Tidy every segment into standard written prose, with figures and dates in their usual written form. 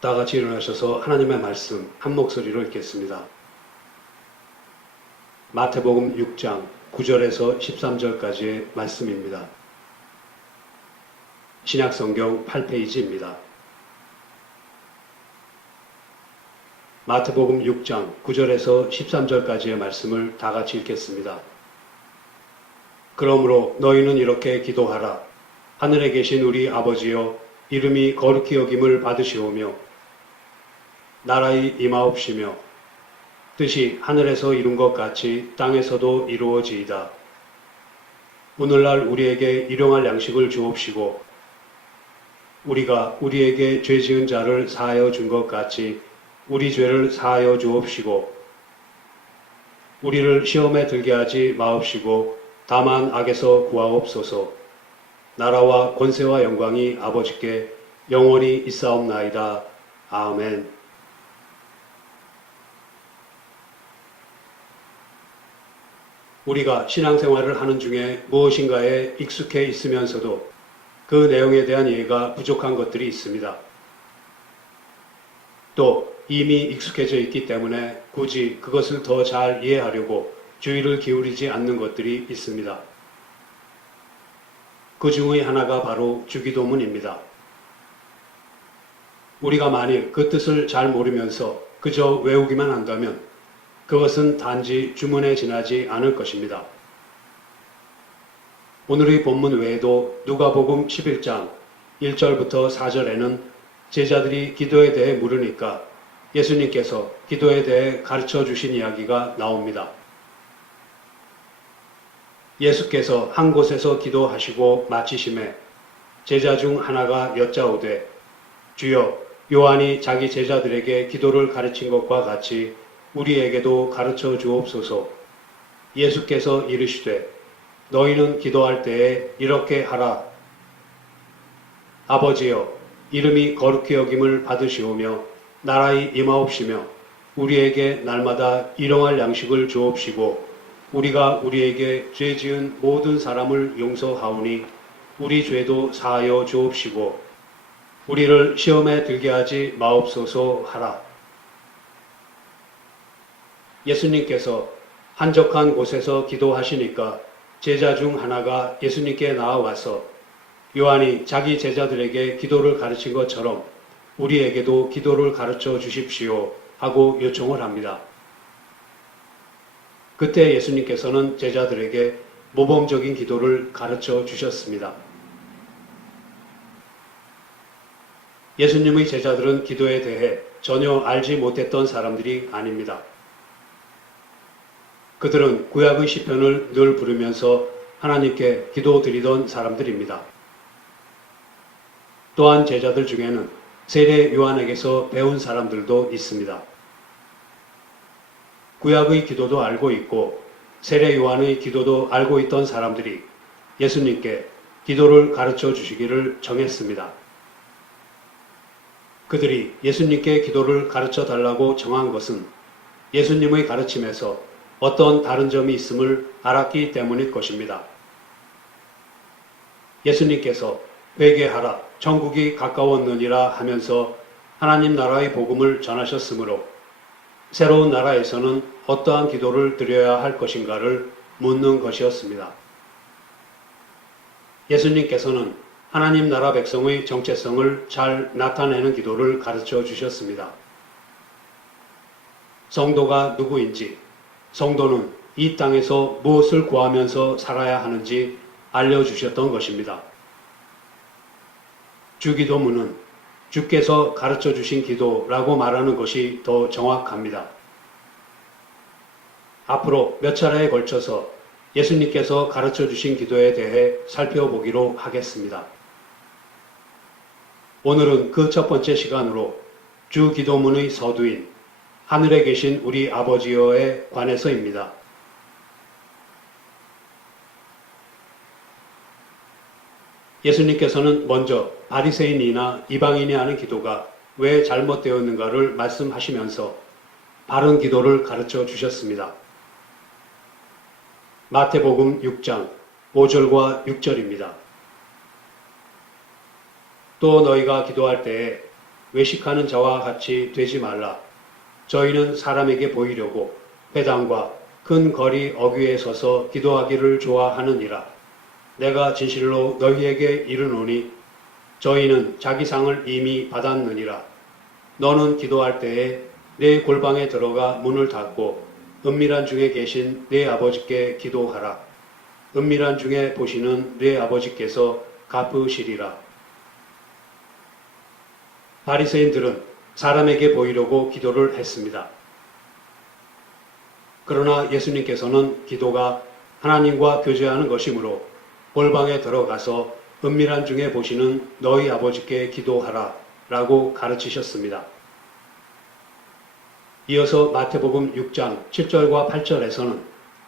다 같이 일어나셔서 하나님의 말씀 한 목소리로 읽겠습니다. 마태복음 6장 9절에서 13절까지의 말씀입니다. 신약성경 8페이지입니다. 마태복음 6장 9절에서 13절까지의 말씀을 다 같이 읽겠습니다. 그러므로 너희는 이렇게 기도하라. 하늘에 계신 우리 아버지여, 이름이 거룩히 여김을 받으시오며 나라의 임하옵시며 뜻이 하늘에서 이룬 것 같이 땅에서도 이루어지이다. 오늘날 우리에게 일용할 양식을 주옵시고 우리가 우리에게 죄 지은 자를 사하여 준 것 같이 우리 죄를 사하여 주옵시고 우리를 시험에 들게 하지 마옵시고 다만 악에서 구하옵소서. 나라와 권세와 영광이 아버지께 영원히 있사옵나이다. 아멘. 우리가 신앙생활을 하는 중에 무엇인가에 익숙해 있으면서도 그 내용에 대한 이해가 부족한 것들이 있습니다. 또 이미 익숙해져 있기 때문에 굳이 그것을 더 잘 이해하려고 주의를 기울이지 않는 것들이 있습니다. 그 중의 하나가 바로 주기도문입니다. 우리가 만일 그 뜻을 잘 모르면서 그저 외우기만 한다면 그것은 단지 주문에 지나지 않을 것입니다. 오늘의 본문 외에도 누가복음 11장 1절부터 4절에는 제자들이 기도에 대해 물으니까 예수님께서 기도에 대해 가르쳐 주신 이야기가 나옵니다. 예수께서 한 곳에서 기도하시고 마치심에 제자 중 하나가 여짜오되 주여, 요한이 자기 제자들에게 기도를 가르친 것과 같이 우리에게도 가르쳐 주옵소서. 예수께서 이르시되 너희는 기도할 때에 이렇게 하라. 아버지여, 이름이 거룩히 여김을 받으시오며 나라의 임하옵시며 우리에게 날마다 일용할 양식을 주옵시고 우리가 우리에게 죄 지은 모든 사람을 용서하오니 우리 죄도 사하여 주옵시고 우리를 시험에 들게 하지 마옵소서 하라. 예수님께서 한적한 곳에서 기도하시니까 제자 중 하나가 예수님께 나아와서 요한이 자기 제자들에게 기도를 가르친 것처럼 우리에게도 기도를 가르쳐 주십시오 하고 요청을 합니다. 그때 예수님께서는 제자들에게 모범적인 기도를 가르쳐 주셨습니다. 예수님의 제자들은 기도에 대해 전혀 알지 못했던 사람들이 아닙니다. 그들은 구약의 시편을 늘 부르면서 하나님께 기도드리던 사람들입니다. 또한 제자들 중에는 세례 요한에게서 배운 사람들도 있습니다. 구약의 기도도 알고 있고 세례 요한의 기도도 알고 있던 사람들이 예수님께 기도를 가르쳐 주시기를 정했습니다. 그들이 예수님께 기도를 가르쳐 달라고 정한 것은 예수님의 가르침에서 어떤 다른 점이 있음을 알았기 때문일 것입니다. 예수님께서 회개하라, 천국이 가까웠느니라 하면서 하나님 나라의 복음을 전하셨으므로 새로운 나라에서는 어떠한 기도를 드려야 할 것인가를 묻는 것이었습니다. 예수님께서는 하나님 나라 백성의 정체성을 잘 나타내는 기도를 가르쳐 주셨습니다. 성도가 누구인지, 성도는 이 땅에서 무엇을 구하면서 살아야 하는지 알려주셨던 것입니다. 주기도문은 주께서 가르쳐 주신 기도라고 말하는 것이 더 정확합니다. 앞으로 몇 차례에 걸쳐서 예수님께서 가르쳐 주신 기도에 대해 살펴보기로 하겠습니다. 오늘은 그 첫 번째 시간으로 주기도문의 서두인 하늘에 계신 우리 아버지여에 관해서입니다. 예수님께서는 먼저 바리새인이나 이방인이 하는 기도가 왜 잘못되었는가를 말씀하시면서 바른 기도를 가르쳐 주셨습니다. 마태복음 6장 5절과 6절입니다. 또 너희가 기도할 때에 외식하는 자와 같이 되지 말라. 저희는 사람에게 보이려고 회당과 큰 거리 어귀에 서서 기도하기를 좋아하느니라. 내가 진실로 너희에게 이르노니 저희는 자기 상을 이미 받았느니라. 너는 기도할 때에 내 골방에 들어가 문을 닫고 은밀한 중에 계신 내 아버지께 기도하라. 은밀한 중에 보시는 내 아버지께서 갚으시리라. 바리새인들은 사람에게 보이려고 기도를 했습니다. 그러나 예수님께서는 기도가 하나님과 교제하는 것이므로 골방에 들어가서 은밀한 중에 보시는 너희 아버지께 기도하라 라고 가르치셨습니다. 이어서 마태복음 6장 7절과 8절에서는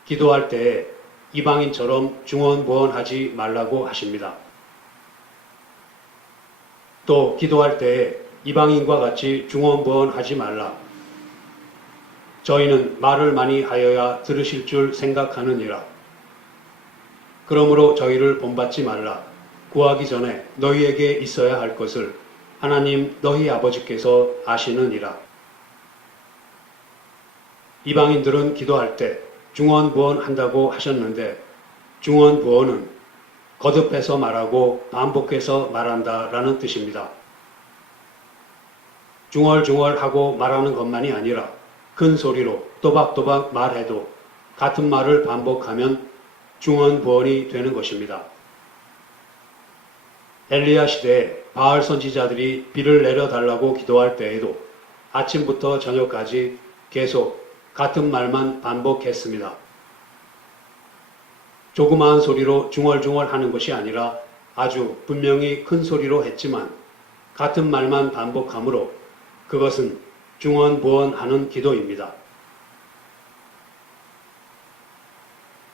기도할 때에 이방인처럼 중언부언하지 말라고 하십니다. 또 기도할 때에 이방인과 같이 중언부언하지 말라. 저희는 말을 많이 하여야 들으실 줄 생각하느니라. 그러므로 저희를 본받지 말라. 구하기 전에 너희에게 있어야 할 것을 하나님 너희 아버지께서 아시느니라. 이방인들은 기도할 때 중언부언한다고 하셨는데 중언부언은 거듭해서 말하고 반복해서 말한다라는 뜻입니다. 중얼중얼하고 말하는 것만이 아니라 큰 소리로 또박또박 말해도 같은 말을 반복하면 중언부언이 되는 것입니다. 엘리야 시대에 바알 선지자들이 비를 내려달라고 기도할 때에도 아침부터 저녁까지 계속 같은 말만 반복했습니다. 조그마한 소리로 중얼중얼하는 것이 아니라 아주 분명히 큰 소리로 했지만 같은 말만 반복하므로 그것은 중언부언하는 기도입니다.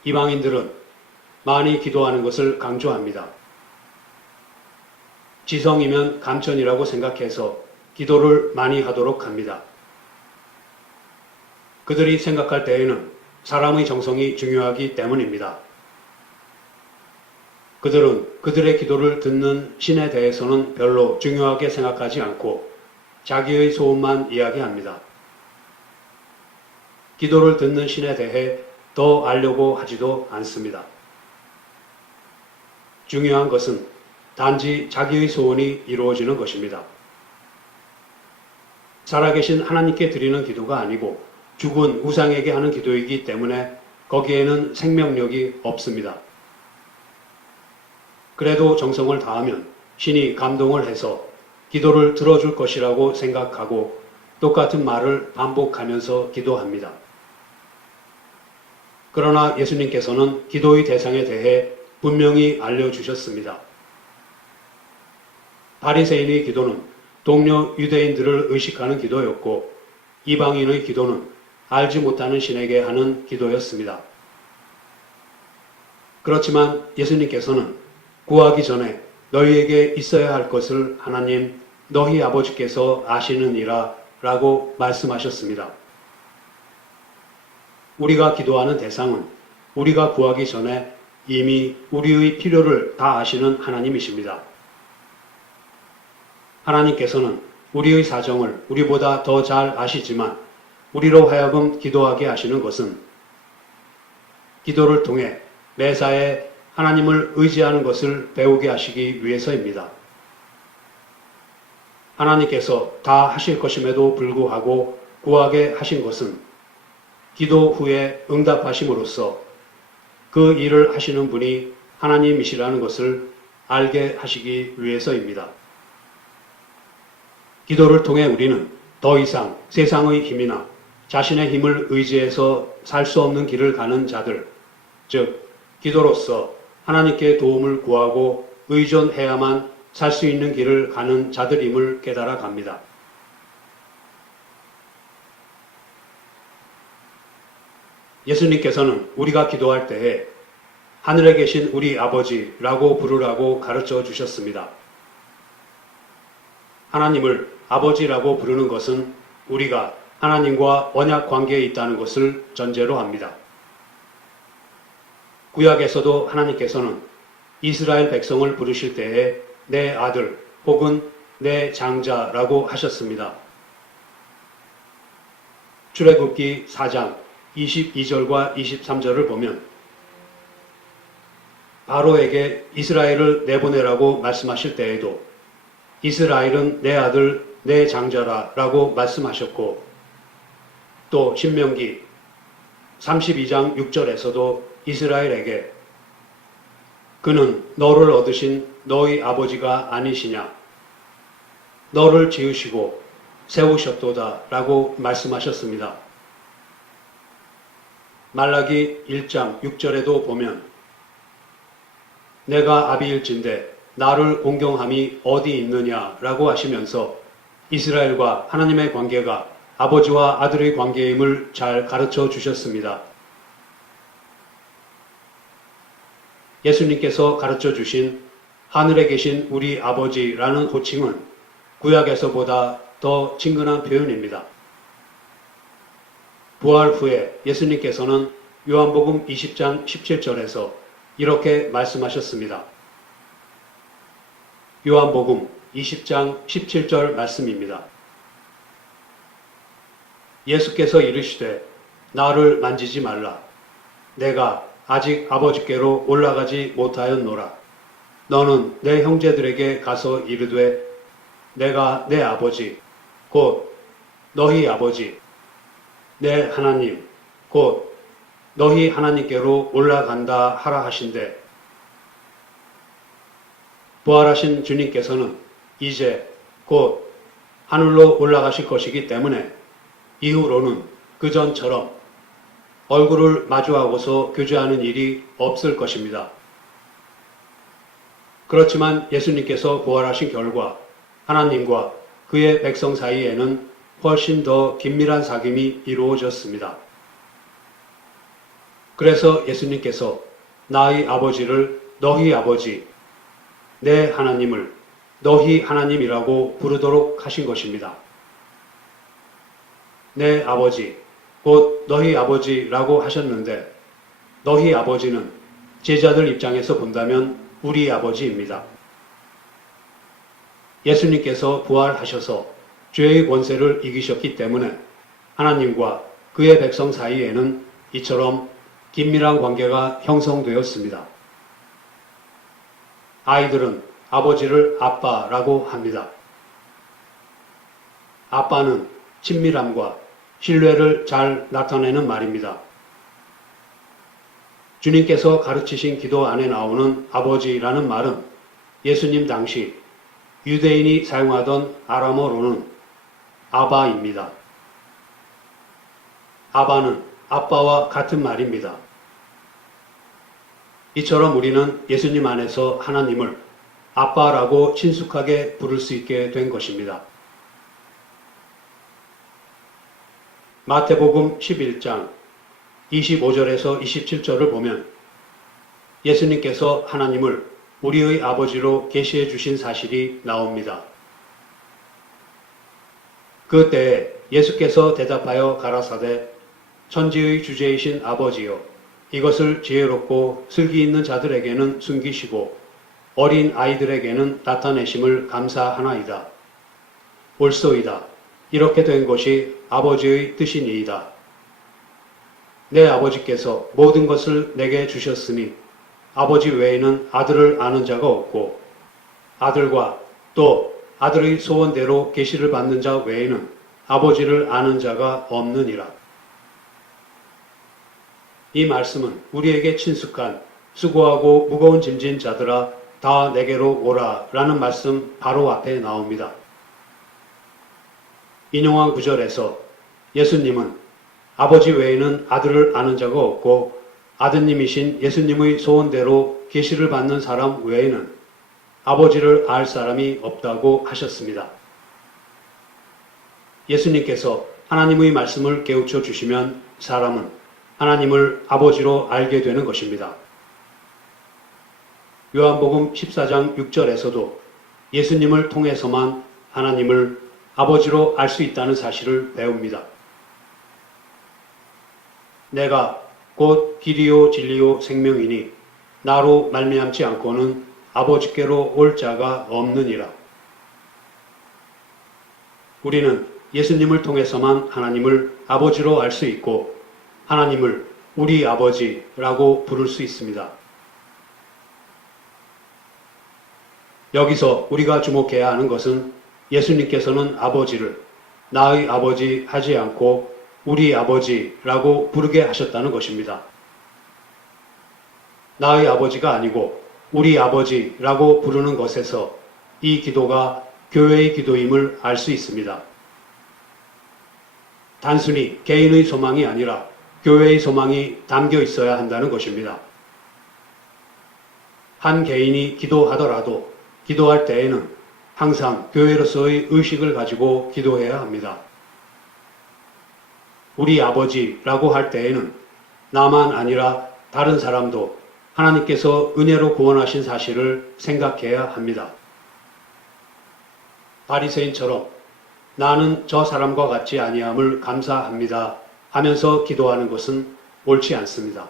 이방인들은 많이 기도하는 것을 강조합니다. 지성이면 감천이라고 생각해서 기도를 많이 하도록 합니다. 그들이 생각할 때에는 사람의 정성이 중요하기 때문입니다. 그들은 그들의 기도를 듣는 신에 대해서는 별로 중요하게 생각하지 않고 자기의 소원만 이야기합니다. 기도를 듣는 신에 대해 더 알려고 하지도 않습니다. 중요한 것은 단지 자기의 소원이 이루어지는 것입니다. 살아계신 하나님께 드리는 기도가 아니고 죽은 우상에게 하는 기도이기 때문에 거기에는 생명력이 없습니다. 그래도 정성을 다하면 신이 감동을 해서 기도를 들어줄 것이라고 생각하고 똑같은 말을 반복하면서 기도합니다. 그러나 예수님께서는 기도의 대상에 대해 분명히 알려주셨습니다. 바리새인의 기도는 동료 유대인들을 의식하는 기도였고 이방인의 기도는 알지 못하는 신에게 하는 기도였습니다. 그렇지만 예수님께서는 구하기 전에 너희에게 있어야 할 것을 하나님 너희 아버지께서 아시느니라 라고 말씀하셨습니다. 우리가 기도하는 대상은 우리가 구하기 전에 이미 우리의 필요를 다 아시는 하나님이십니다. 하나님께서는 우리의 사정을 우리보다 더 잘 아시지만 우리로 하여금 기도하게 하시는 것은 기도를 통해 매사에 하나님을 의지하는 것을 배우게 하시기 위해서입니다. 하나님께서 다 하실 것임에도 불구하고 구하게 하신 것은 기도 후에 응답하심으로써 그 일을 하시는 분이 하나님이시라는 것을 알게 하시기 위해서입니다. 기도를 통해 우리는 더 이상 세상의 힘이나 자신의 힘을 의지해서 살 수 없는 길을 가는 자들, 즉 기도로서 하나님께 도움을 구하고 의존해야만 살 수 있는 길을 가는 자들임을 깨달아 갑니다. 예수님께서는 우리가 기도할 때에 하늘에 계신 우리 아버지라고 부르라고 가르쳐 주셨습니다. 하나님을 아버지라고 부르는 것은 우리가 하나님과 언약 관계에 있다는 것을 전제로 합니다. 구약에서도 하나님께서는 이스라엘 백성을 부르실 때에 내 아들 혹은 내 장자라고 하셨습니다. 출애굽기 4장 22절과 23절을 보면 바로에게 이스라엘을 내보내라고 말씀하실 때에도 이스라엘은 내 아들 내 장자라 라고 말씀하셨고, 또 신명기 32장 6절에서도 이스라엘에게 그는 너를 얻으신 너희 아버지가 아니시냐, 너를 지으시고 세우셨도다 라고 말씀하셨습니다. 말라기 1장 6절에도 보면 내가 아비일진데 나를 공경함이 어디 있느냐 라고 하시면서 이스라엘과 하나님의 관계가 아버지와 아들의 관계임을 잘 가르쳐 주셨습니다. 예수님께서 가르쳐 주신 하늘에 계신 우리 아버지라는 호칭은 구약에서보다 더 친근한 표현입니다. 부활 후에 예수님께서는 요한복음 20장 17절에서 이렇게 말씀하셨습니다. 요한복음 20장 17절 말씀입니다. 예수께서 이르시되 나를 만지지 말라. 내가 아직 아버지께로 올라가지 못하였노라. 너는 내 형제들에게 가서 이르되 내가 내 아버지 곧 너희 아버지 내 하나님 곧 너희 하나님께로 올라간다 하라 하신대. 부활하신 주님께서는 이제 곧 하늘로 올라가실 것이기 때문에 이후로는 그전처럼 얼굴을 마주하고서 교제하는 일이 없을 것입니다. 그렇지만 예수님께서 부활하신 결과 하나님과 그의 백성 사이에는 훨씬 더 긴밀한 사귐이 이루어졌습니다. 그래서 예수님께서 나의 아버지를 너희 아버지, 내 하나님을 너희 하나님이라고 부르도록 하신 것입니다. 내 아버지, 곧 너희 아버지라고 하셨는데 너희 아버지는 제자들 입장에서 본다면 우리 아버지입니다. 예수님께서 부활하셔서 죄의 권세를 이기셨기 때문에 하나님과 그의 백성 사이에는 이처럼 긴밀한 관계가 형성되었습니다. 아이들은 아버지를 아빠라고 합니다. 아빠는 친밀함과 신뢰를 잘 나타내는 말입니다. 주님께서 가르치신 기도 안에 나오는 아버지라는 말은 예수님 당시 유대인이 사용하던 아람어로는 아바입니다. 아바는 아빠와 같은 말입니다. 이처럼 우리는 예수님 안에서 하나님을 아빠라고 친숙하게 부를 수 있게 된 것입니다. 마태복음 11장 25절에서 27절을 보면 예수님께서 하나님을 우리의 아버지로 계시해 주신 사실이 나옵니다. 그때에 예수께서 대답하여 가라사대 천지의 주제이신 아버지여 이것을 지혜롭고 슬기 있는 자들에게는 숨기시고 어린 아이들에게는 나타내심을 감사하나이다. 옳소이다. 이렇게 된 것이 아버지의 뜻이니이다. 내 아버지께서 모든 것을 내게 주셨으니 아버지 외에는 아들을 아는 자가 없고 아들과 또 아들의 소원대로 계시를 받는 자 외에는 아버지를 아는 자가 없느니라. 이 말씀은 우리에게 친숙한 수고하고 무거운 짐진 자들아 다 내게로 오라 라는 말씀 바로 앞에 나옵니다. 인용한 구절에서 예수님은 아버지 외에는 아들을 아는 자가 없고 아드님이신 예수님의 소원대로 계시를 받는 사람 외에는 아버지를 알 사람이 없다고 하셨습니다. 예수님께서 하나님의 말씀을 깨우쳐 주시면 사람은 하나님을 아버지로 알게 되는 것입니다. 요한복음 14장 6절에서도 예수님을 통해서만 하나님을 아버지로 알 수 있다는 사실을 배웁니다. 내가 곧 길이요 진리요 생명이니 나로 말미암지 않고는 아버지께로 올 자가 없느니라. 우리는 예수님을 통해서만 하나님을 아버지로 알 수 있고 하나님을 우리 아버지라고 부를 수 있습니다. 여기서 우리가 주목해야 하는 것은 예수님께서는 아버지를 나의 아버지 하지 않고 우리 아버지라고 부르게 하셨다는 것입니다. 나의 아버지가 아니고 우리 아버지라고 부르는 것에서 이 기도가 교회의 기도임을 알 수 있습니다. 단순히 개인의 소망이 아니라 교회의 소망이 담겨 있어야 한다는 것입니다. 한 개인이 기도하더라도 기도할 때에는 항상 교회로서의 의식을 가지고 기도해야 합니다. 우리 아버지라고 할 때에는 나만 아니라 다른 사람도 하나님께서 은혜로 구원하신 사실을 생각해야 합니다. 바리새인처럼 나는 저 사람과 같지 아니함을 감사합니다 하면서 기도하는 것은 옳지 않습니다.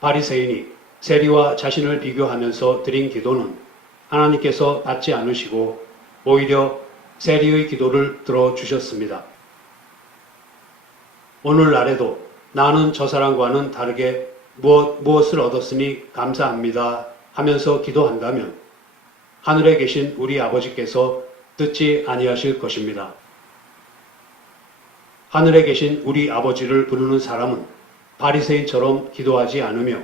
바리새인이 세리와 자신을 비교하면서 드린 기도는 하나님께서 받지 않으시고 오히려 세리의 기도를 들어주셨습니다. 오늘날에도 나는 저 사람과는 다르게 무엇을 얻었으니 감사합니다 하면서 기도한다면 하늘에 계신 우리 아버지께서 듣지 아니하실 것입니다. 하늘에 계신 우리 아버지를 부르는 사람은 바리새인처럼 기도하지 않으며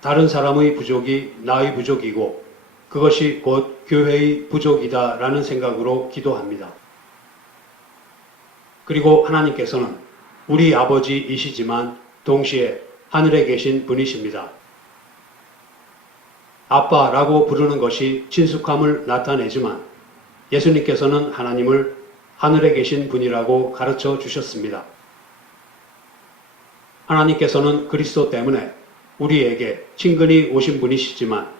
다른 사람의 부족이 나의 부족이고 그것이 곧 교회의 부족이다라는 생각으로 기도합니다. 그리고 하나님께서는 우리 아버지이시지만 동시에 하늘에 계신 분이십니다. 아빠라고 부르는 것이 친숙함을 나타내지만 예수님께서는 하나님을 하늘에 계신 분이라고 가르쳐 주셨습니다. 하나님께서는 그리스도 때문에 우리에게 친근히 오신 분이시지만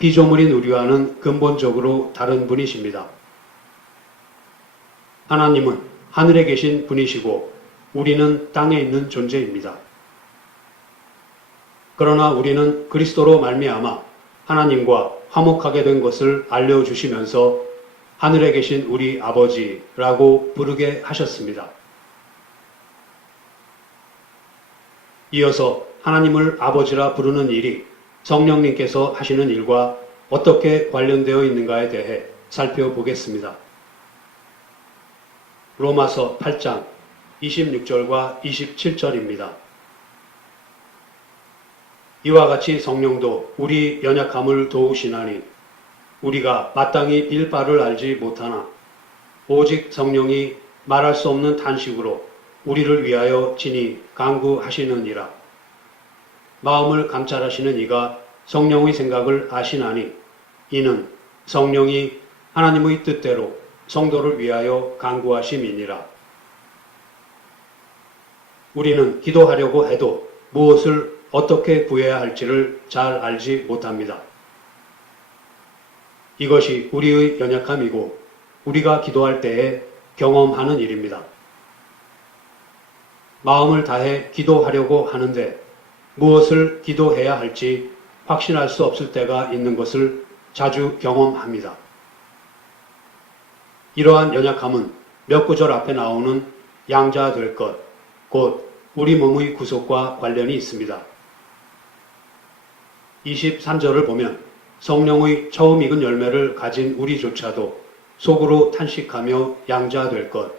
피조물인 우리와는 근본적으로 다른 분이십니다. 하나님은 하늘에 계신 분이시고 우리는 땅에 있는 존재입니다. 그러나 우리는 그리스도로 말미암아 하나님과 화목하게 된 것을 알려주시면서 하늘에 계신 우리 아버지라고 부르게 하셨습니다. 이어서 하나님을 아버지라 부르는 일이 성령님께서 하시는 일과 어떻게 관련되어 있는가에 대해 살펴보겠습니다. 로마서 8장 26절과 27절입니다. 이와 같이 성령도 우리 연약함을 도우시나니 우리가 마땅히 빌 바를 알지 못하나 오직 성령이 말할 수 없는 탄식으로 우리를 위하여 친히 간구하시느니라. 마음을 감찰하시는 이가 성령의 생각을 아시나니 이는 성령이 하나님의 뜻대로 성도를 위하여 간구하심이니라. 우리는 기도하려고 해도 무엇을 어떻게 구해야 할지를 잘 알지 못합니다. 이것이 우리의 연약함이고 우리가 기도할 때에 경험하는 일입니다. 마음을 다해 기도하려고 하는데 무엇을 기도해야 할지 확신할 수 없을 때가 있는 것을 자주 경험합니다. 이러한 연약함은 몇 구절 앞에 나오는 양자 될 것, 곧 우리 몸의 구속과 관련이 있습니다. 23절을 보면 성령의 처음 익은 열매를 가진 우리조차도 속으로 탄식하며 양자 될 것,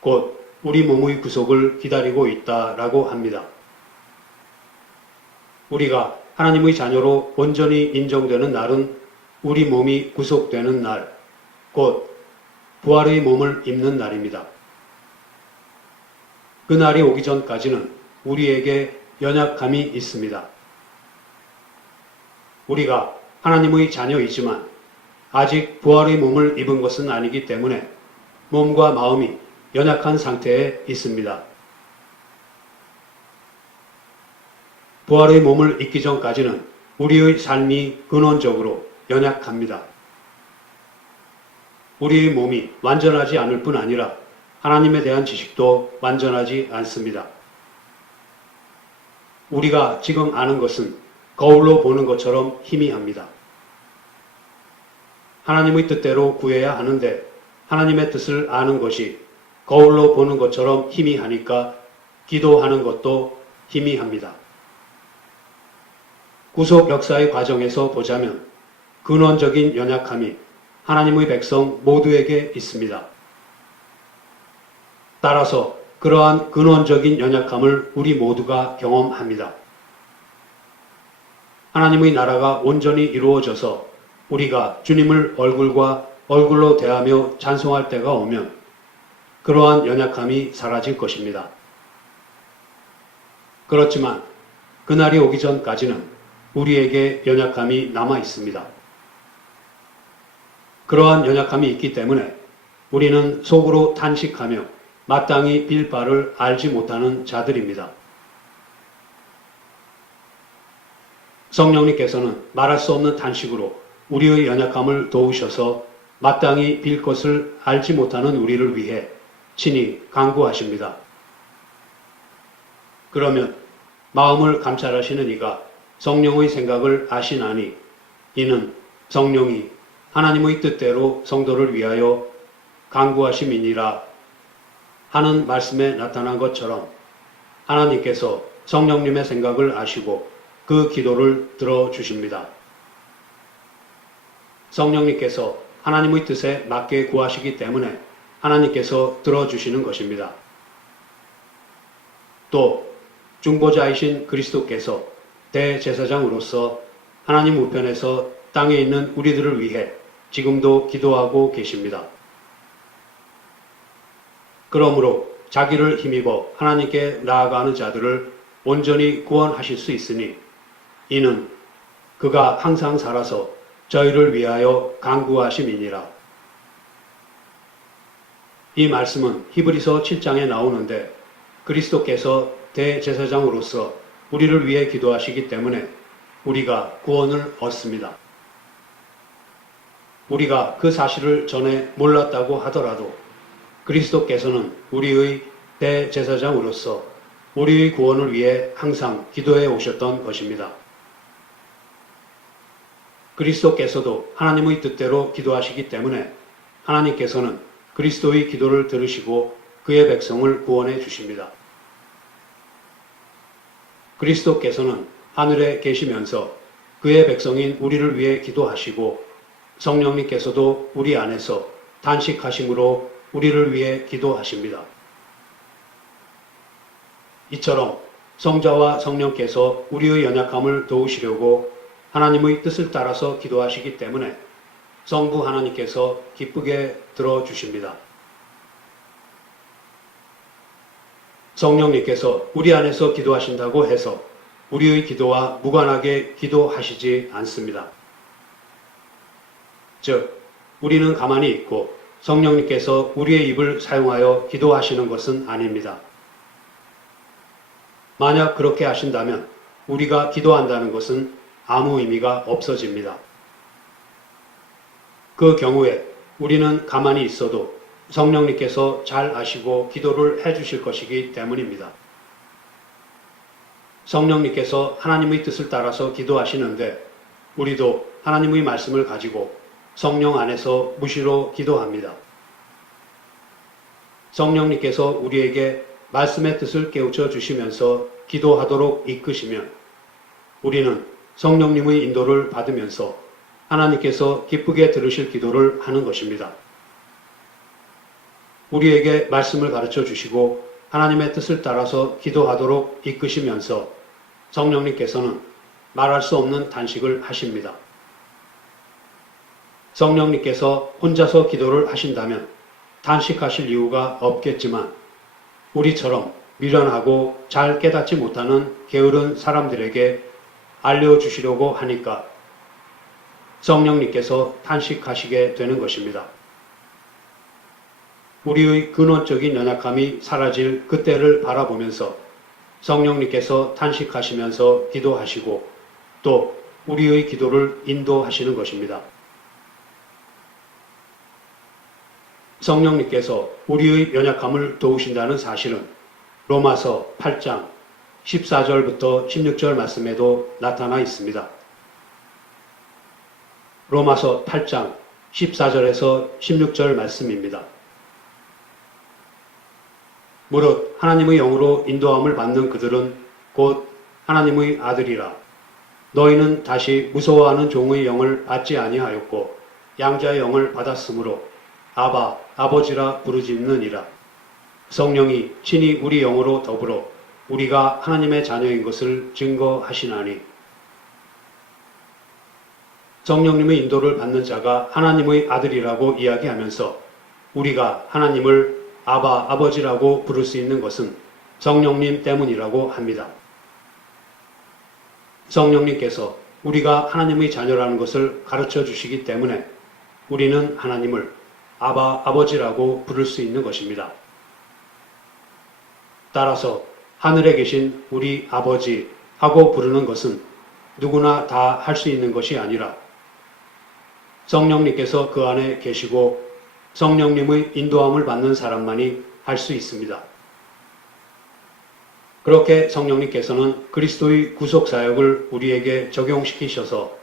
곧 우리 몸의 구속을 기다리고 있다라고 합니다. 우리가 하나님의 자녀로 온전히 인정되는 날은 우리 몸이 구속되는 날, 곧 부활의 몸을 입는 날입니다. 그 날이 오기 전까지는 우리에게 연약함이 있습니다. 우리가 하나님의 자녀이지만 아직 부활의 몸을 입은 것은 아니기 때문에 몸과 마음이 연약한 상태에 있습니다. 부활의 몸을 입기 전까지는 우리의 삶이 근원적으로 연약합니다. 우리의 몸이 완전하지 않을 뿐 아니라 하나님에 대한 지식도 완전하지 않습니다. 우리가 지금 아는 것은 거울로 보는 것처럼 희미합니다. 하나님의 뜻대로 구해야 하는데 하나님의 뜻을 아는 것이 거울로 보는 것처럼 희미하니까 기도하는 것도 희미합니다. 구속 역사의 과정에서 보자면 근원적인 연약함이 하나님의 백성 모두에게 있습니다. 따라서 그러한 근원적인 연약함을 우리 모두가 경험합니다. 하나님의 나라가 온전히 이루어져서 우리가 주님을 얼굴과 얼굴로 대하며 찬송할 때가 오면 그러한 연약함이 사라질 것입니다. 그렇지만 그날이 오기 전까지는 우리에게 연약함이 남아 있습니다. 그러한 연약함이 있기 때문에 우리는 속으로 탄식하며 마땅히 빌 바를 알지 못하는 자들입니다. 성령님께서는 말할 수 없는 탄식으로 우리의 연약함을 도우셔서 마땅히 빌 것을 알지 못하는 우리를 위해 친히 간구하십니다. 그러면 마음을 감찰하시는 이가 성령의 생각을 아시나니 이는 성령이 하나님의 뜻대로 성도를 위하여 간구하심이니라 하는 말씀에 나타난 것처럼 하나님께서 성령님의 생각을 아시고 그 기도를 들어주십니다. 성령님께서 하나님의 뜻에 맞게 구하시기 때문에 하나님께서 들어주시는 것입니다. 또 중보자이신 그리스도께서 대제사장으로서 하나님 우편에서 땅에 있는 우리들을 위해 지금도 기도하고 계십니다. 그러므로 자기를 힘입어 하나님께 나아가는 자들을 온전히 구원하실 수 있으니 이는 그가 항상 살아서 저희를 위하여 간구하심이니라. 이 말씀은 히브리서 7장에 나오는데 그리스도께서 대제사장으로서 우리를 위해 기도하시기 때문에 우리가 구원을 얻습니다. 우리가 그 사실을 전에 몰랐다고 하더라도 그리스도께서는 우리의 대제사장으로서 우리의 구원을 위해 항상 기도해 오셨던 것입니다. 그리스도께서도 하나님의 뜻대로 기도하시기 때문에 하나님께서는 그리스도의 기도를 들으시고 그의 백성을 구원해 주십니다. 그리스도께서는 하늘에 계시면서 그의 백성인 우리를 위해 기도하시고 성령님께서도 우리 안에서 단식하심으로 우리를 위해 기도하십니다. 이처럼 성자와 성령께서 우리의 연약함을 도우시려고 하나님의 뜻을 따라서 기도하시기 때문에 성부 하나님께서 기쁘게 들어주십니다. 성령님께서 우리 안에서 기도하신다고 해서 우리의 기도와 무관하게 기도하시지 않습니다. 즉, 우리는 가만히 있고 성령님께서 우리의 입을 사용하여 기도하시는 것은 아닙니다. 만약 그렇게 하신다면 우리가 기도한다는 것은 아무 의미가 없어집니다. 그 경우에 우리는 가만히 있어도 성령님께서 잘 아시고 기도를 해주실 것이기 때문입니다. 성령님께서 하나님의 뜻을 따라서 기도하시는데 우리도 하나님의 말씀을 가지고 성령 안에서 무시로 기도합니다. 성령님께서 우리에게 말씀의 뜻을 깨우쳐 주시면서 기도하도록 이끄시면 우리는 성령님의 인도를 받으면서 하나님께서 기쁘게 들으실 기도를 하는 것입니다. 우리에게 말씀을 가르쳐 주시고 하나님의 뜻을 따라서 기도하도록 이끄시면서 성령님께서는 말할 수 없는 단식을 하십니다. 성령님께서 혼자서 기도를 하신다면 단식하실 이유가 없겠지만 우리처럼 미련하고 잘 깨닫지 못하는 게으른 사람들에게 알려주시려고 하니까 성령님께서 탄식하시게 되는 것입니다. 우리의 근원적인 연약함이 사라질 그때를 바라보면서 성령님께서 탄식하시면서 기도하시고 또 우리의 기도를 인도하시는 것입니다. 성령님께서 우리의 연약함을 도우신다는 사실은 로마서 8장 14절부터 16절 말씀에도 나타나 있습니다. 로마서 8장 14절에서 16절 말씀입니다. 무릇 하나님의 영으로 인도함을 받는 그들은 곧 하나님의 아들이라. 너희는 다시 무서워하는 종의 영을 받지 아니하였고 양자의 영을 받았으므로 아바 아버지라 부르짖느니라. 성령이 친히 우리 영으로 더불어 우리가 하나님의 자녀인 것을 증거하시나니. 성령님의 인도를 받는 자가 하나님의 아들이라고 이야기하면서 우리가 하나님을 아바 아버지라고 부를 수 있는 것은 성령님 때문이라고 합니다. 성령님께서 우리가 하나님의 자녀라는 것을 가르쳐 주시기 때문에 우리는 하나님을 아바 아버지라고 부를 수 있는 것입니다. 따라서 하늘에 계신 우리 아버지 하고 부르는 것은 누구나 다 할 수 있는 것이 아니라 성령님께서 그 안에 계시고 성령님의 인도함을 받는 사람만이 할 수 있습니다. 그렇게 성령님께서는 그리스도의 구속 사역을 우리에게 적용시키셔서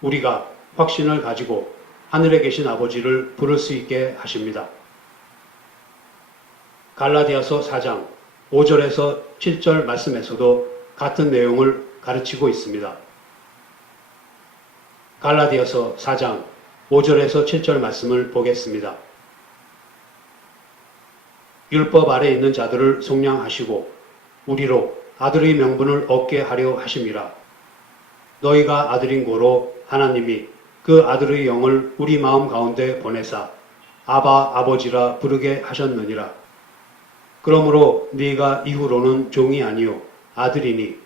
우리가 확신을 가지고 하늘에 계신 아버지를 부를 수 있게 하십니다. 갈라디아서 4장 5절에서 7절 말씀에서도 같은 내용을 가르치고 있습니다. 갈라디아서 4장 5절에서 7절 말씀을 보겠습니다. 율법 아래 있는 자들을 속량하시고 우리로 아들의 명분을 얻게 하려 하심이라. 너희가 아들인 고로 하나님이 그 아들의 영을 우리 마음 가운데 보내사 아바 아버지라 부르게 하셨느니라. 그러므로 네가 이후로는 종이 아니요 아들이니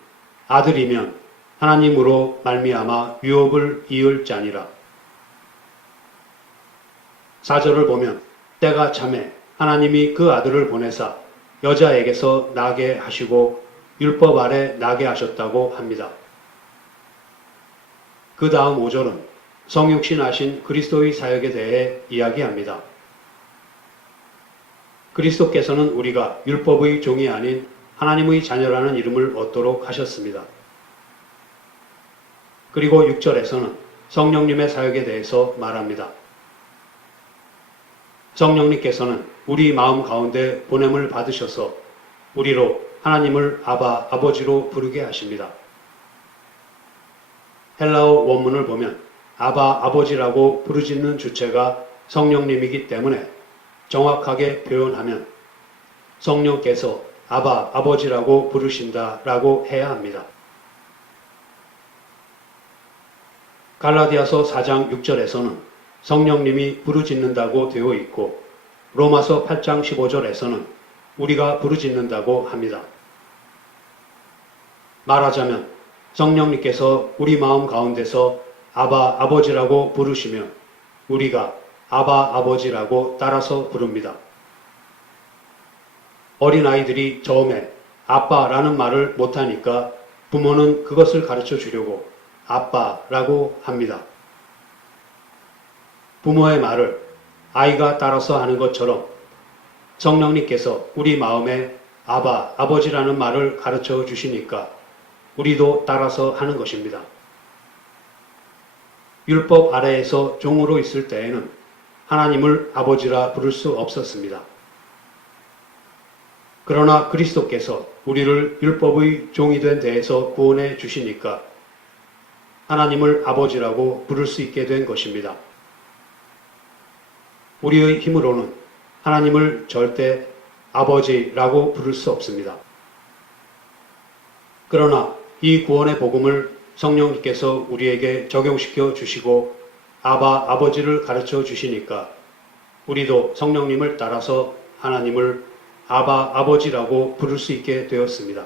아들이면 하나님으로 말미암아 유업을 이을 자니라. 4절을 보면 때가 참에 하나님이 그 아들을 보내사 여자에게서 나게 하시고 율법 아래 나게 하셨다고 합니다. 그 다음 5절은 성육신 하신 그리스도의 사역에 대해 이야기합니다. 그리스도께서는 우리가 율법의 종이 아닌 하나님의 자녀라는 이름을 얻도록 하셨습니다. 그리고 6절에서는 성령님의 사역에 대해서 말합니다. 성령님께서는 우리 마음 가운데 보냄을 받으셔서 우리로 하나님을 아바 아버지로 부르게 하십니다. 헬라어 원문을 보면 아바 아버지라고 부르짖는 주체가 성령님이기 때문에 정확하게 표현하면 성령께서 아바 아버지라고 부르신다라고 해야 합니다. 갈라디아서 4장 6절에서는 성령님이 부르짖는다고 되어 있고 로마서 8장 15절에서는 우리가 부르짖는다고 합니다. 말하자면 성령님께서 우리 마음 가운데서 아바 아버지라고 부르시면 우리가 아바 아버지라고 따라서 부릅니다. 어린아이들이 처음에 아빠라는 말을 못하니까 부모는 그것을 가르쳐 주려고 아빠라고 합니다. 부모의 말을 아이가 따라서 하는 것처럼 성령님께서 우리 마음에 아바, 아버지라는 말을 가르쳐 주시니까 우리도 따라서 하는 것입니다. 율법 아래에서 종으로 있을 때에는 하나님을 아버지라 부를 수 없었습니다. 그러나 그리스도께서 우리를 율법의 종이 된 데에서 구원해 주시니까 하나님을 아버지라고 부를 수 있게 된 것입니다. 우리의 힘으로는 하나님을 절대 아버지라고 부를 수 없습니다. 그러나 이 구원의 복음을 성령님께서 우리에게 적용시켜 주시고 아바 아버지를 가르쳐 주시니까 우리도 성령님을 따라서 하나님을 아바 아버지라고 부를 수 있게 되었습니다.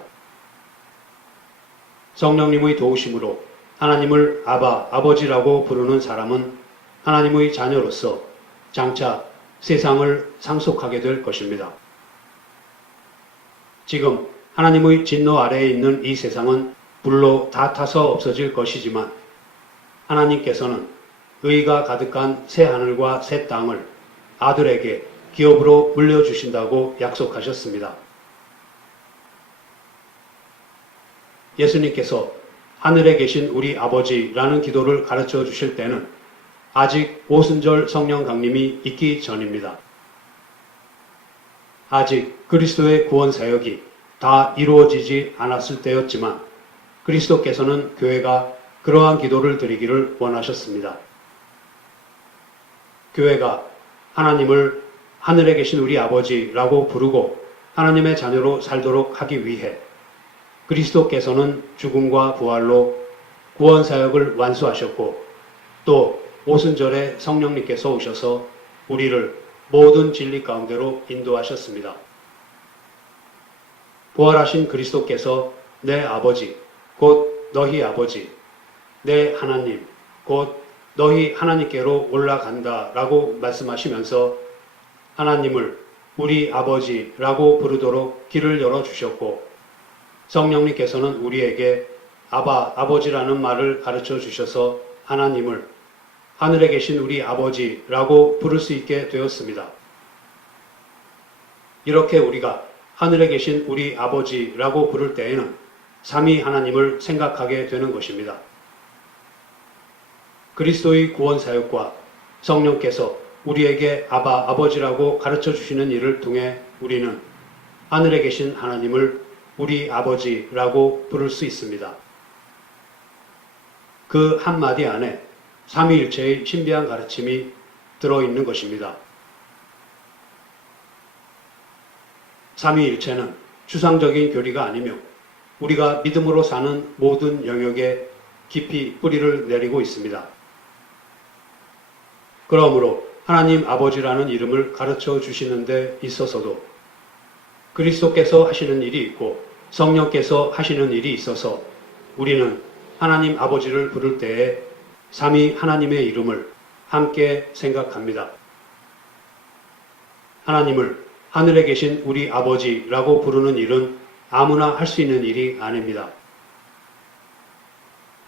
성령님의 도우심으로 하나님을 아바 아버지라고 부르는 사람은 하나님의 자녀로서 장차 세상을 상속하게 될 것입니다. 지금 하나님의 진노 아래에 있는 이 세상은 불로 다 타서 없어질 것이지만 하나님께서는 의가 가득한 새 하늘과 새 땅을 아들에게 기업으로 물려주신다고 약속하셨습니다. 예수님께서 하늘에 계신 우리 아버지라는 기도를 가르쳐 주실 때는 아직 오순절 성령 강림이 있기 전입니다. 아직 그리스도의 구원 사역이 다 이루어지지 않았을 때였지만 그리스도께서는 교회가 그러한 기도를 드리기를 원하셨습니다. 교회가 하나님을 하늘에 계신 우리 아버지라고 부르고 하나님의 자녀로 살도록 하기 위해 그리스도께서는 죽음과 부활로 구원 사역을 완수하셨고 또 오순절에 성령님께서 오셔서 우리를 모든 진리 가운데로 인도하셨습니다. 부활하신 그리스도께서 내 아버지, 곧 너희 아버지, 내 하나님, 곧 너희 하나님께로 올라간다 라고 말씀하시면서 하나님을 우리 아버지라고 부르도록 길을 열어주셨고 성령님께서는 우리에게 아바, 아버지라는 말을 가르쳐 주셔서 하나님을 하늘에 계신 우리 아버지라고 부를 수 있게 되었습니다. 이렇게 우리가 하늘에 계신 우리 아버지라고 부를 때에는 삼위 하나님을 생각하게 되는 것입니다. 그리스도의 구원 사역과 성령께서 우리에게 아바, 아버지라고 가르쳐 주시는 일을 통해 우리는 하늘에 계신 하나님을 우리 아버지라고 부를 수 있습니다. 그 한마디 안에 삼위일체의 신비한 가르침이 들어있는 것입니다. 삼위일체는 추상적인 교리가 아니며 우리가 믿음으로 사는 모든 영역에 깊이 뿌리를 내리고 있습니다. 그러므로 하나님 아버지라는 이름을 가르쳐 주시는 데 있어서도 그리스도께서 하시는 일이 있고 성령께서 하시는 일이 있어서 우리는 하나님 아버지를 부를 때에 삼위 하나님의 이름을 함께 생각합니다. 하나님을 하늘에 계신 우리 아버지라고 부르는 일은 아무나 할 수 있는 일이 아닙니다.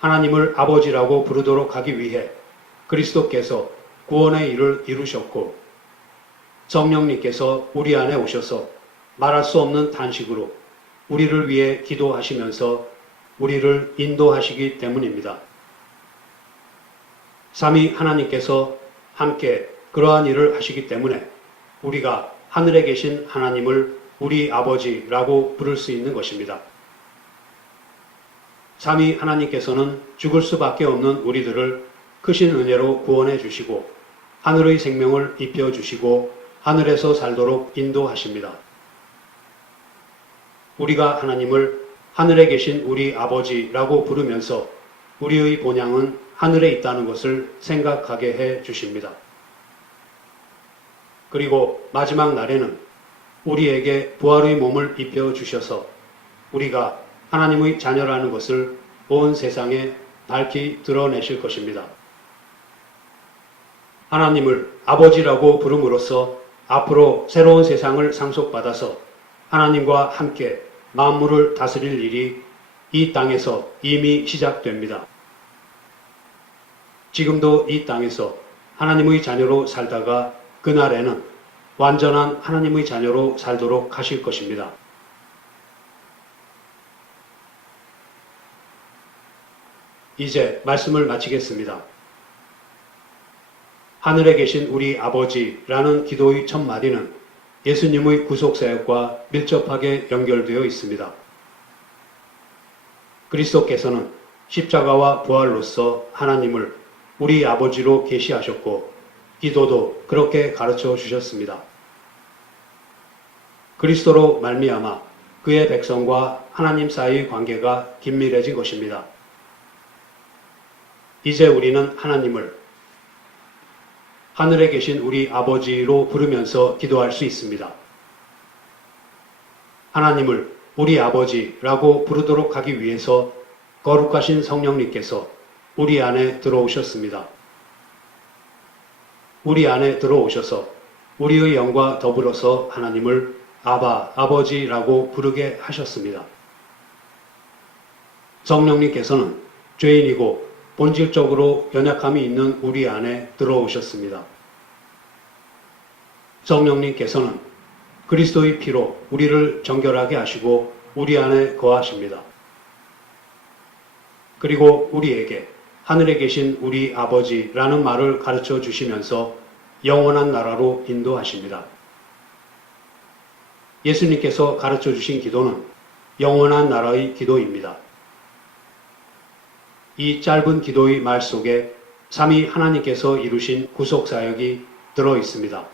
하나님을 아버지라고 부르도록 하기 위해 그리스도께서 구원의 일을 이루셨고 성령님께서 우리 안에 오셔서 말할 수 없는 탄식으로 우리를 위해 기도하시면서 우리를 인도하시기 때문입니다. 삼위 하나님께서 함께 그러한 일을 하시기 때문에 우리가 하늘에 계신 하나님을 우리 아버지라고 부를 수 있는 것입니다. 삼위 하나님께서는 죽을 수밖에 없는 우리들을 크신 은혜로 구원해 주시고 하늘의 생명을 입혀 주시고 하늘에서 살도록 인도하십니다. 우리가 하나님을 하늘에 계신 우리 아버지라고 부르면서 우리의 본향은 하늘에 있다는 것을 생각하게 해 주십니다. 그리고 마지막 날에는 우리에게 부활의 몸을 입혀 주셔서 우리가 하나님의 자녀라는 것을 온 세상에 밝히 드러내실 것입니다. 하나님을 아버지라고 부름으로써 앞으로 새로운 세상을 상속받아서 하나님과 함께 만물을 다스릴 일이 이 땅에서 이미 시작됩니다. 지금도 이 땅에서 하나님의 자녀로 살다가 그날에는 완전한 하나님의 자녀로 살도록 하실 것입니다. 이제 말씀을 마치겠습니다. 하늘에 계신 우리 아버지라는 기도의 첫 마디는 예수님의 구속사역과 밀접하게 연결되어 있습니다. 그리스도께서는 십자가와 부활로서 하나님을 우리 아버지로 계시하셨고 기도도 그렇게 가르쳐 주셨습니다. 그리스도로 말미암아 그의 백성과 하나님 사이의 관계가 긴밀해진 것입니다. 이제 우리는 하나님을 하늘에 계신 우리 아버지로 부르면서 기도할 수 있습니다. 하나님을 우리 아버지라고 부르도록 하기 위해서 거룩하신 성령님께서 우리 안에 들어오셨습니다. 우리 안에 들어오셔서 우리의 영과 더불어서 하나님을 아바, 아버지라고 부르게 하셨습니다. 성령님께서는 죄인이고 본질적으로 연약함이 있는 우리 안에 들어오셨습니다. 성령님께서는 그리스도의 피로 우리를 정결하게 하시고 우리 안에 거하십니다. 그리고 우리에게 하늘에 계신 우리 아버지라는 말을 가르쳐 주시면서 영원한 나라로 인도하십니다. 예수님께서 가르쳐 주신 기도는 영원한 나라의 기도입니다. 이 짧은 기도의 말 속에 삼위 하나님께서 이루신 구속사역이 들어 있습니다.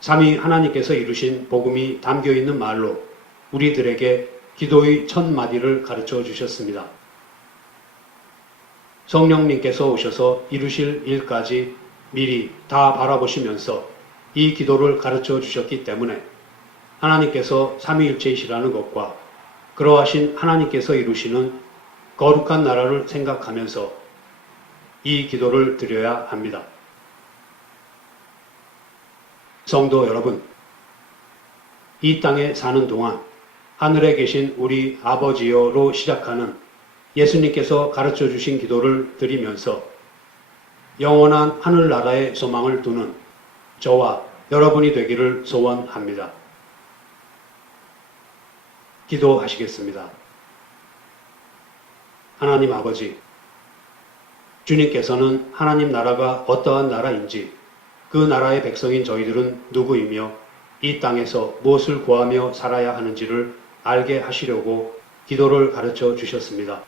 삼위 하나님께서 이루신 복음이 담겨 있는 말로 우리들에게 기도의 첫 마디를 가르쳐 주셨습니다. 성령님께서 오셔서 이루실 일까지 미리 다 바라보시면서 이 기도를 가르쳐 주셨기 때문에 하나님께서 삼위일체이시라는 것과 그러하신 하나님께서 이루시는 거룩한 나라를 생각하면서 이 기도를 드려야 합니다. 성도 여러분, 이 땅에 사는 동안 하늘에 계신 우리 아버지여로 시작하는 예수님께서 가르쳐 주신 기도를 드리면서 영원한 하늘나라의 소망을 두는 저와 여러분이 되기를 소원합니다. 기도하시겠습니다. 하나님 아버지, 주님께서는 하나님 나라가 어떠한 나라인지 그 나라의 백성인 저희들은 누구이며 이 땅에서 무엇을 구하며 살아야 하는지를 알게 하시려고 기도를 가르쳐 주셨습니다.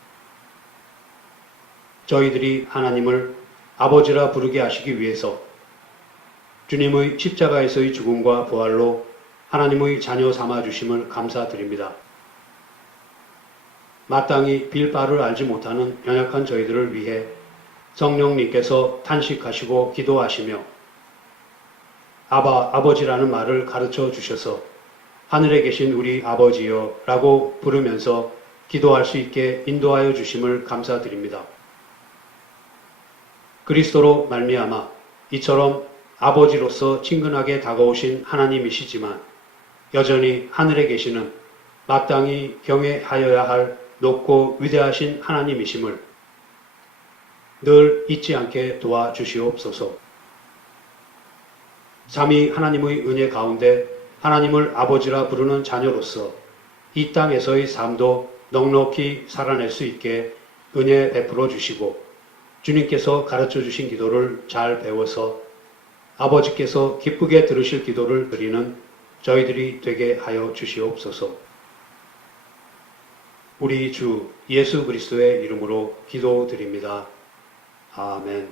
저희들이 하나님을 아버지라 부르게 하시기 위해서 주님의 십자가에서의 죽음과 부활로 하나님의 자녀 삼아 주심을 감사드립니다. 마땅히 빌 바를 알지 못하는 연약한 저희들을 위해 성령님께서 탄식하시고 기도하시며 아버지라는 말을 가르쳐 주셔서 하늘에 계신 우리 아버지여 라고 부르면서 기도할 수 있게 인도하여 주심을 감사드립니다. 그리스도로 말미암아 이처럼 아버지로서 친근하게 다가오신 하나님이시지만 여전히 하늘에 계시는 마땅히 경외하여야 할 높고 위대하신 하나님이심을 늘 잊지 않게 도와주시옵소서. 삼위 하나님의 은혜 가운데 하나님을 아버지라 부르는 자녀로서 이 땅에서의 삶도 넉넉히 살아낼 수 있게 은혜 베풀어 주시고 주님께서 가르쳐 주신 기도를 잘 배워서 아버지께서 기쁘게 들으실 기도를 드리는 저희들이 되게 하여 주시옵소서. 우리 주 예수 그리스도의 이름으로 기도드립니다. 아멘.